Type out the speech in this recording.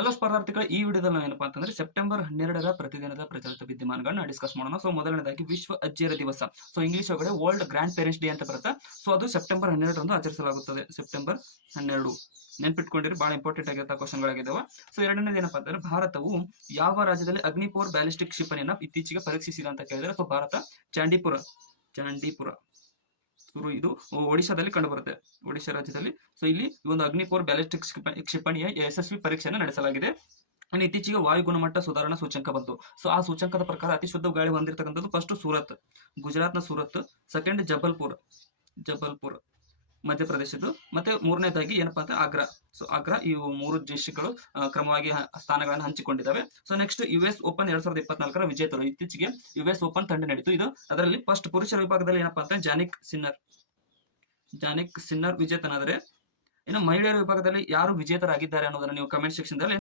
Hello ಸ್ಪರ್ಧಾರ್ಥಿಗಳ ಈ ವಿಡಿಯೋದಲ್ಲಿ ನಾವು ಏನಪ್ಪಾ ಅಂತಂದ್ರೆ ಸೆಪ್ಟೆಂಬರ್ 12ರ ಪ್ರತಿದಿನದ ಪ್ರಚಲಿತ ವಿದ್ಯಮಾನಗಳನ್ನ ಡಿಸ್ಕಸ್ ಮಾಡೋಣ. ಸೊ ಮೊದಲನೇದಾಗಿ ವಿಶ್ವ ಅಜ್ಜಿಯರ ದಿವಸ. ಸೊ ಇಂಗ್ಲಿಷ್ ಒಳಗಡೆ ವರ್ಲ್ಡ್ ಗ್ರ್ಯಾಂಡ್ ಪೇರೆಂಟ್ಸ್ ಡೇ ಅಂತ ಬರುತ್ತೆ. ಸೊ ಅದು ಸೆಪ್ಟೆಂಬರ್ 12ರಂದು ಆಚರಿಸಲಾಗುತ್ತದೆ. ಸೆಪ್ಟೆಂಬರ್ 12 ನೆನ್ಪಿಟ್ಕೊಂಡಿರಿ, ಬಹಳ ಇಂಪಾರ್ಟೆಂಟ್ ಆಗಿರೋ ಕ್ವಶನ್ಗಳಾಗಿದ್ದಾವೆ. ಸೊ ಎರಡನೇದು ಏನಪ್ಪಾ ಅಂತಂದ್ರೆ ಭಾರತವು ಯಾವ ರಾಜ್ಯದಲ್ಲಿ ಅಗ್ನಿಪೋರ್ ಬ್ಯಾಲಿಸ್ಟಿಕ್ ಕ್ಷಿಪಣಿಯನ್ನ ಇತ್ತೀಚೆಗೆ ಪರೀಕ್ಷಿಸಿದೆ ಅಂತ ಕೇಳಿದ್ರೆ, ಸೊ ಭಾರತ ಚಾಂಡಿಪುರ ಇದು ಒಡಿಶಾದಲ್ಲಿ ಕಂಡು ಬರುತ್ತೆ, ಒಡಿಶಾ ರಾಜ್ಯದಲ್ಲಿ. ಸೊ ಇಲ್ಲಿ ಒಂದು ಅಗ್ನಿಪೋರ್ ಬ್ಯಾಲಿಸ್ಟಿಕ್ ಕ್ಷಿಪಣಿಯ ಯಶಸ್ವಿ ಪರೀಕ್ಷೆಯನ್ನು ನಡೆಸಲಾಗಿದೆ. ಇನ್ನು ಇತ್ತೀಚೆಗೆ ವಾಯು ಗುಣಮಟ್ಟ ಸುಧಾರಣಾ ಸೂಚಂಕ ಬಂತು. ಸೊ ಆ ಸೂಚಂಕದ ಪ್ರಕಾರ ಅತಿ ಶುದ್ಧ ಗಾಳಿ ಹೊಂದಿರತಕ್ಕಂಥದ್ದು ಫಸ್ಟ್ ಸೂರತ್, ಗುಜರಾತ್ನ ಸೂರತ್, ಸೆಕೆಂಡ್ ಜಬಲ್ಪುರ್ ಮಧ್ಯಪ್ರದೇಶದ್ದು, ಮತ್ತೆ ಮೂರನೇದಾಗಿ ಏನಪ್ಪಾ ಅಂತ ಆಗ್ರಾ. ಸೊ ಆಗ್ರಾ, ಈ ಮೂರು ಡಿಸ್ಟ್ರಿಕ್ಟ್ಗಳು ಕ್ರಮವಾಗಿ ಸ್ಥಾನಗಳನ್ನು ಹಂಚಿಕೊಂಡಿದ್ದಾವೆ. ಸೊ ನೆಕ್ಸ್ಟ್ US ಓಪನ್ 2024ರ ವಿಜೇತರು. ಇತ್ತೀಚೆಗೆ US ಓಪನ್ ತಂಡ ನಡೀತು. ಇದು ಅದರಲ್ಲಿ ಫಸ್ಟ್ ಪುರುಷರ ವಿಭಾಗದಲ್ಲಿ ಏನಪ್ಪಾ ಅಂತ ಜಾನಿಕ್ ಸಿನ್ನರ್ ವಿಜೇತನಾದರೆ, ಇನ್ನು ಮಹಿಳೆಯರ ವಿಭಾಗದಲ್ಲಿ ಯಾರು ವಿಜೇತರಾಗಿದ್ದಾರೆ ಅನ್ನೋದನ್ನ ನೀವು ಕಮೆಂಟ್ ಸೆಕ್ಷನ್ ದಲ್ಲಿ